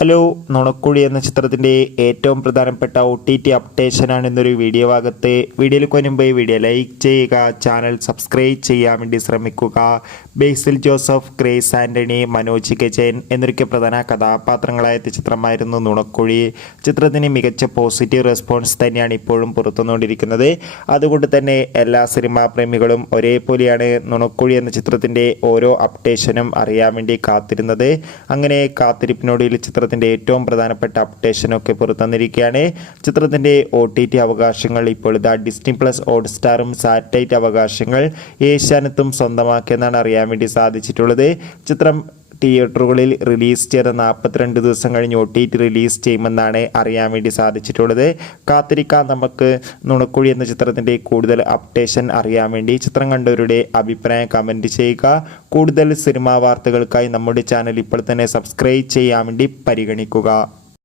Hello, Nunakkuzhi എന്ന ചിത്രത്തിൻ്റെ ഏറ്റവും പ്രധാനപ്പെട്ട OTT അപ്ഡേഷനാണ് ഇന്നൊരു വീഡിയോ ഭാഗത്ത്. വീഡിയോയിൽ മുൻപ് വീഡിയോ ലൈക്ക് ചെയ്യുക, ചാനൽ സബ്സ്ക്രൈബ് ചെയ്യാൻ വേണ്ടി ശ്രമിക്കുക. ബേസിൽ ജോസഫ്, ഗ്രേസ് ആൻ്റണി, മനോജ് കെജൻ എന്നൊക്കെ പ്രധാന കഥാപാത്രങ്ങളായ ചിത്രമായിരുന്നു നുണക്കുഴി. ചിത്രത്തിന് മികച്ച പോസിറ്റീവ് റെസ്പോൺസ് തന്നെയാണ് ഇപ്പോഴും പുറത്തുവന്നുകൊണ്ടിരിക്കുന്നത്. അതുകൊണ്ട് തന്നെ എല്ലാ സിനിമാ പ്രേമികളും ഒരേപോലെയാണ് നുണക്കുഴി എന്ന ചിത്രത്തിൻ്റെ ഓരോ അപ്ഡേഷനും അറിയാൻ വേണ്ടി കാത്തിരുന്നത്. അങ്ങനെ കാത്തിരിപ്പിനോടിൽ ചിത്രത്തിൻ്റെ ഏറ്റവും പ്രധാനപ്പെട്ട അപ്ഡേഷനൊക്കെ പുറത്തുവന്നിരിക്കുകയാണ്. ചിത്രത്തിൻ്റെ OTT അവകാശങ്ങൾ ഇപ്പോൾ ഡിസ്നി പ്ലസ്, ഹോട്ട്സ്റ്റാറും സാറ്റലൈറ്റ് അവകാശങ്ങൾ ഏഷ്യാനെറ്റും സ്വന്തമാക്കിയെന്നാണ് അറിയാൻ വേണ്ടി സാധിച്ചിട്ടുള്ളത്. ചിത്രം തിയേറ്ററുകളിൽ റിലീസ് ചെയ്ത 42 ദിവസം കഴിഞ്ഞ് OTT റിലീസ് ചെയ്യുമെന്നാണ് അറിയാൻ വേണ്ടി സാധിച്ചിട്ടുള്ളത്. കാത്തിരിക്കാം നമുക്ക് നുണക്കുഴി എന്ന ചിത്രത്തിൻ്റെ കൂടുതൽ അപ്ഡേഷൻ അറിയാൻ വേണ്ടി. ചിത്രം കണ്ടവരുടെ അഭിപ്രായം കമൻറ്റ് ചെയ്യുക. കൂടുതൽ സിനിമാ വാർത്തകൾക്കായി നമ്മുടെ ചാനൽ ഇപ്പോൾ തന്നെ സബ്സ്ക്രൈബ് ചെയ്യാൻ വേണ്ടി പരിഗണിക്കുക.